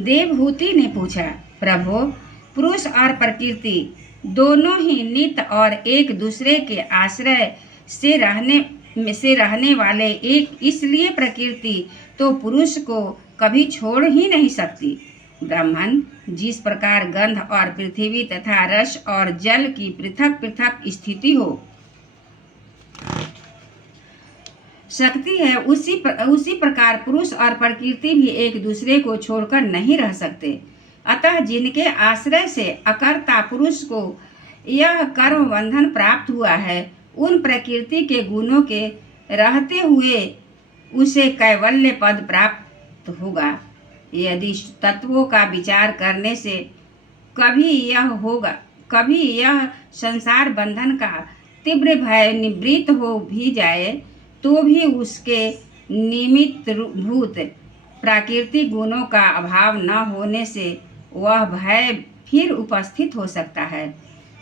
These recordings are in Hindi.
देवहूति ने पूछा, प्रभु, पुरुष और प्रकृति दोनों ही नित्य और एक दूसरे के आश्रय से रहने वाले एक, इसलिए प्रकृति तो पुरुष को कभी छोड़ ही नहीं सकती। ब्राह्मण, जिस प्रकार गंध और पृथ्वी तथा रस और जल की पृथक पृथक स्थिति हो सकती है, उसी प्रकार पुरुष और प्रकृति भी एक दूसरे को छोड़कर नहीं रह सकते। अतः जिनके आश्रय से अकर्ता पुरुष को यह कर्म बंधन प्राप्त हुआ है, उन प्रकृति के गुणों के रहते हुए उसे कैवल्य पद प्राप्त होगा। यदि तत्वों का विचार करने से कभी यह संसार बंधन का तीव्र भय निवृत्त हो भी जाए, तो भी उसके निमित्त भूत प्राकृतिक गुणों का अभाव न होने से वह भय फिर उपस्थित हो सकता है।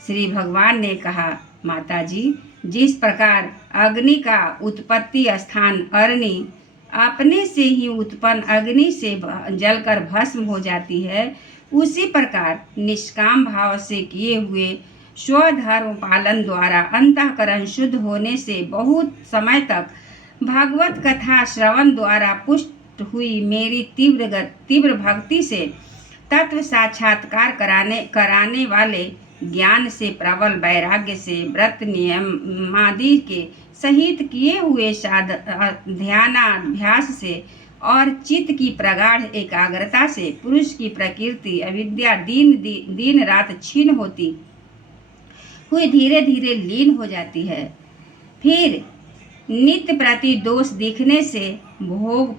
श्री भगवान ने कहा, माताजी, जिस प्रकार अग्नि का उत्पत्ति स्थान अरणी अपने से ही उत्पन्न अग्नि से जलकर भस्म हो जाती है, उसी प्रकार निष्काम भाव से किए हुए स्वधर्म पालन द्वारा अंतःकरण शुद्ध होने से बहुत समय तक भागवत कथा श्रवण द्वारा पुष्ट हुई मेरी तीव्र भक्ति से तत्व साक्षात्कार कराने वाले ज्ञान से प्रबल वैराग्य से व्रत नियमादि के सहित किए हुए ध्यानाभ्यास से और चित्त की प्रगाढ़ एकाग्रता से पुरुष की प्रकृति अविद्या दिन रात क्षीण होती हुई धीरे धीरे लीन हो जाती है। फिर नित्य प्रति दोष दिखने से भोग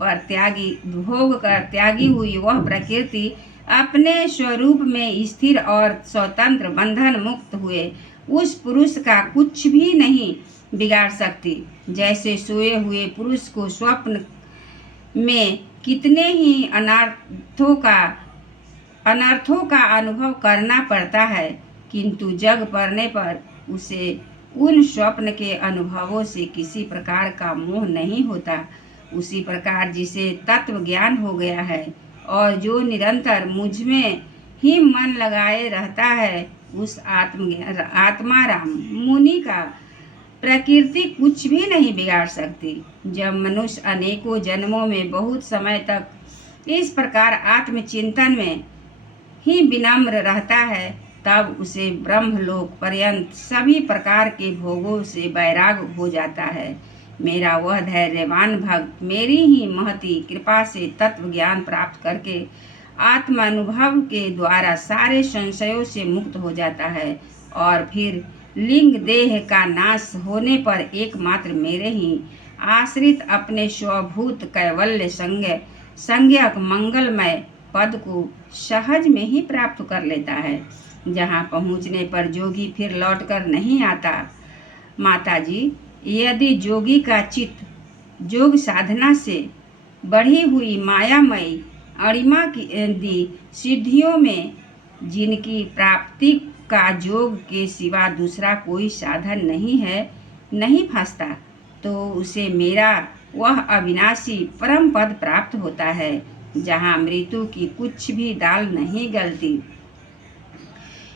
कर त्यागी हुई वह प्रकृति अपने स्वरूप में स्थिर और स्वतंत्र बंधन मुक्त हुए उस पुरुष का कुछ भी नहीं बिगाड़ सकती। जैसे सोए हुए पुरुष को स्वप्न में कितने ही अनर्थों का अनुभव करना पड़ता है, किंतु जग पड़ने पर उसे उन स्वप्न के अनुभवों से किसी प्रकार का मोह नहीं होता, उसी प्रकार जिसे तत्व ज्ञान हो गया है और जो निरंतर मुझ में ही मन लगाए रहता है, उस आत्माराम मुनि का प्रकृति कुछ भी नहीं बिगाड़ सकती। जब मनुष्य अनेकों जन्मों में बहुत समय तक इस प्रकार आत्मचिंतन में ही विनम्र रहता है, तब उसे ब्रह्मलोक पर्यंत सभी प्रकार के भोगों से वैराग हो जाता है। मेरा वह धैर्यवान भक्त मेरी ही महती कृपा से तत्व ज्ञान प्राप्त करके आत्मानुभव के द्वारा सारे संशयों से मुक्त हो जाता है और फिर लिंग देह का नाश होने पर एकमात्र मेरे ही आश्रित अपने स्वभूत कैवल्य संज्ञक मंगलमय पद को सहज में ही प्राप्त कर लेता है, जहाँ पहुँचने पर जोगी फिर लौटकर नहीं आता। माताजी, यदि जोगी का चित्त योग साधना से बढ़ी हुई मायामयी अणिमा की सिद्धियों में, जिनकी प्राप्ति का योग के सिवा दूसरा कोई साधन नहीं है, नहीं फंसता, तो उसे मेरा वह अविनाशी परम पद प्राप्त होता है, जहाँ मृत्यु की कुछ भी दाल नहीं गलती।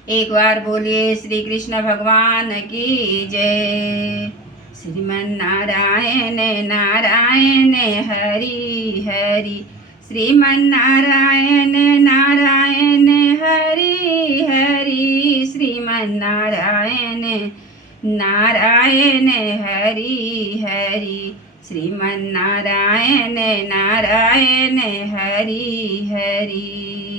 एक बार बोलिए श्री कृष्ण भगवान की जय। श्रीमन्नारायण नारायण हरि हरि, श्रीमन्नारायण नारायण हरि हरि, श्रीमन्नारायण नारायण हरि हरि, श्रीमन्नारायण नारायण हरि हरि।